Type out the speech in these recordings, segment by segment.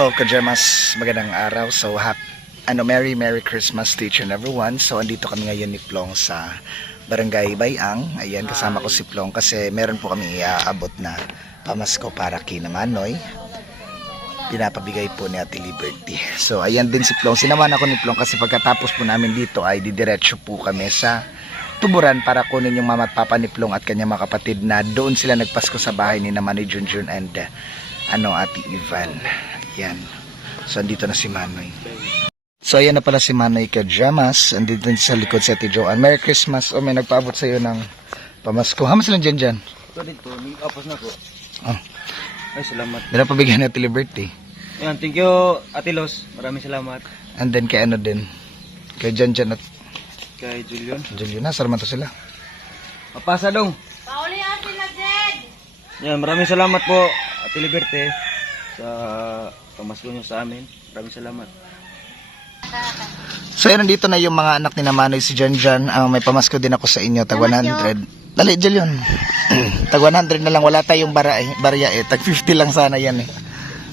Hello, Kajemas. Magandang araw. So, Merry Christmas to each and everyone. So, andito kami ngayon ni Plong sa Barangay Bayang. Ayan, kasama ko si Plong kasi meron po kami iaabot na pamasko para kina Manoy. Pinapabigay po ni Ate Liberty. So, ayan din si Plong. Sinaman ako ni Plong kasi pagkatapos po namin dito ay didiretso po kami sa Tuburan para kunin yung mama at papa ni Plong at kanyang mga kapatid na doon sila nagpasko sa bahay ni Manoy Junjun and Ate Ivan. Yan. So, andito na si Manoy. So, ayan na pala si Manoy Kajamas. Andito din sa likod si Ate Joanne. Merry Christmas. O, may nagpaabot sa iyo ng pamasko. Hamas lang dyan. Ito dito. May apos na po. Oh. Ay, salamat. Dala pabigyan ni Ate Liberty. Yan, thank you, Ate Los. Maraming salamat. And then, kay din. Kay Jan at Kay Julian. Juliana. Salamat to sila. Mapasa dong. Pauli sila, Jed! Yan, maraming salamat po, Ate Liberty, sa pamasko nyo sa amin. Maraming salamat. So, ayan, nandito na yung mga anak ni Manoy, si Jan. May pamasko din ako sa inyo. Tag 100. Dali, Julian. Tag 100 na lang. Wala tayong barya eh. Tag 50 lang sana yan eh.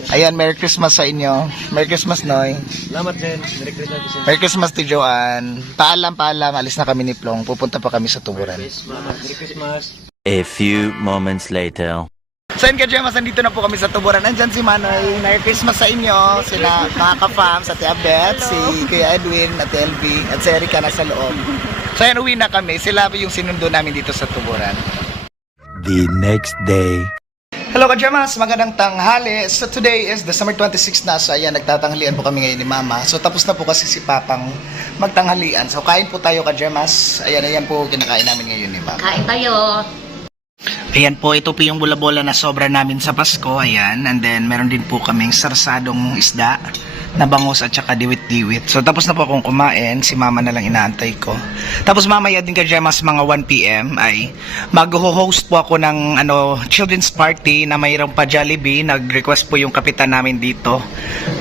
Ayan, Merry Christmas sa inyo. Merry Christmas, Noy. Salamat, Jen. Merry Christmas. Merry Christmas to Joanne. Paalam. Alis na kami ni Plong. Pupunta pa kami sa Tuburan. Merry Christmas. A few moments later. So yun Kajemas, nandito na po kami sa Tuburan. Nandyan si Manoy. Merry Christmas sa inyo. Sila mga ka-fam, sa Ate Abet, si Kuya Edwin, Ate LV, at si Erika nasa loob. So yan, uwi na kami. Sila yung sinundo namin dito sa Tuburan. The next day. Hello Kajemas, magandang tanghali. So today is December 26 na. So ayan, nagtatanghalian po kami ngayon ni Mama. So tapos na po kasi si Papang magtanghalian. So kain po tayo Kajemas. Ayan po kinakain namin ngayon ni Mama. Kain tayo. Ayan po, ito po yung bula-bola na sobra namin sa Pasko. Ayan, and then meron din po kaming sarsadong isda na bangus at saka diwit-diwit. So tapos na po akong kumain, si Mama na lang inaantay ko. Tapos mamaya din Kajemas mga 1 PM ay mag-host po ako ng children's party na mayroong pa Jollibee. Nag-request po yung kapitan namin dito.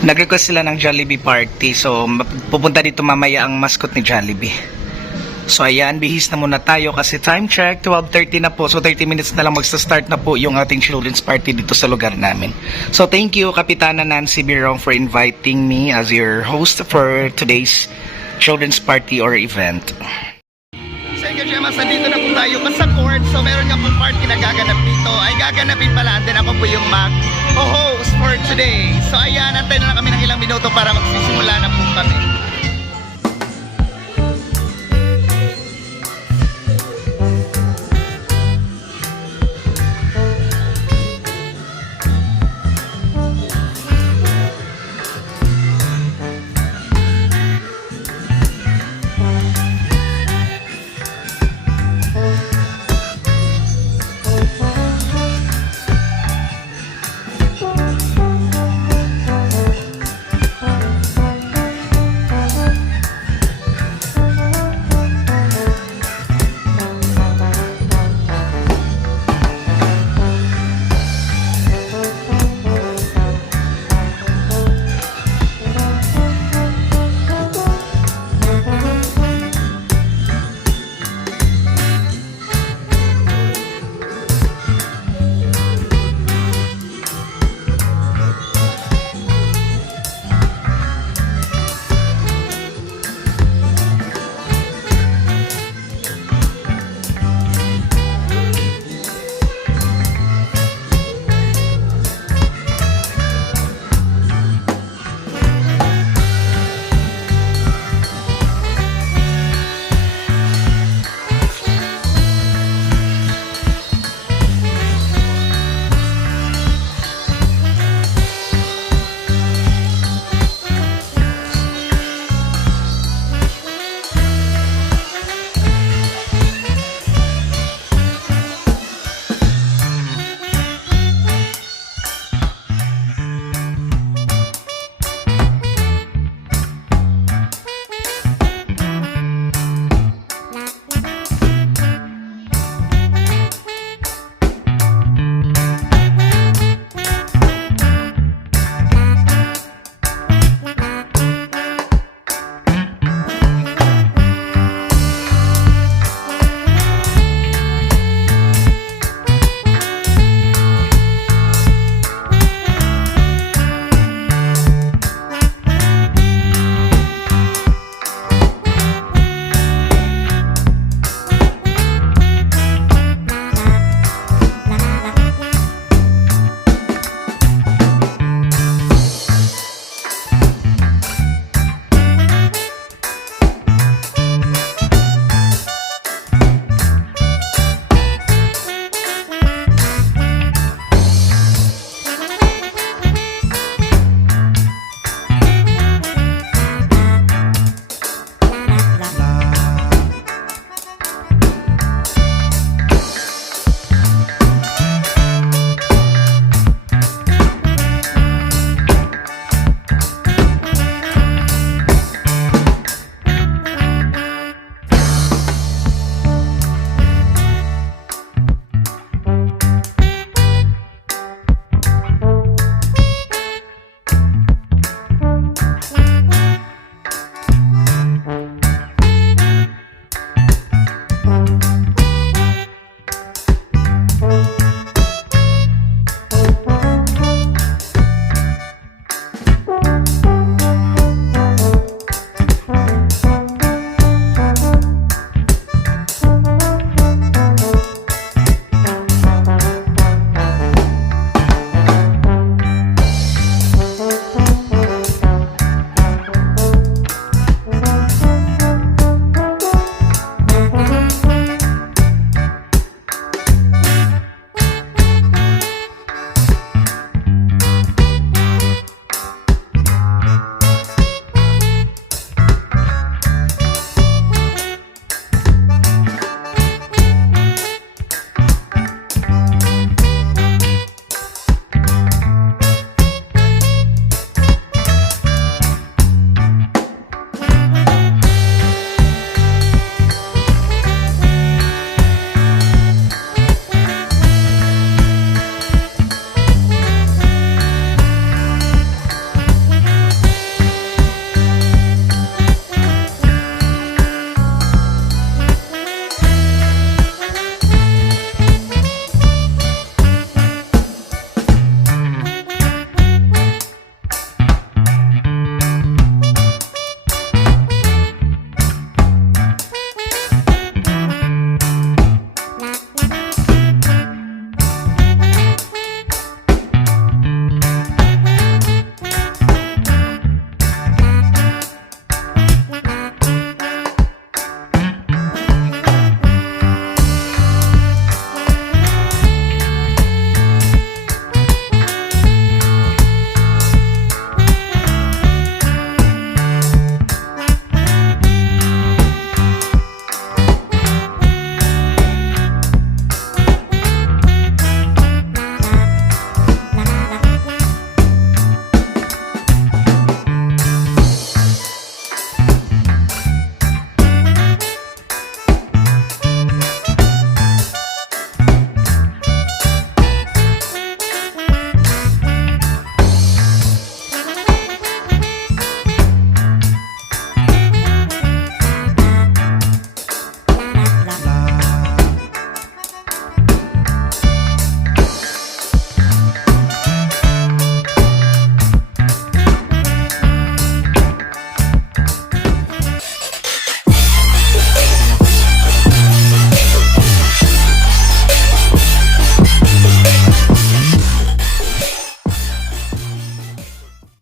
Nag-request sila ng Jollibee party. So pupunta dito mamaya ang mascot ni Jollibee. So ayan, bihis na muna tayo kasi time check, 12:30 na po. So 30 minutes na lang magsa-start na po yung ating children's party dito sa lugar namin. So thank you Kapitana Nancy Birong for inviting me as your host for today's children's party or event. So yun Kajemas, nandito na po tayo sa court. So meron nga pong party na gaganap dito. Ay gaganapin pala, and then ako po yung mag-host for today. So ayan, antay na lang kami ng ilang minuto para magsisimula na po kami.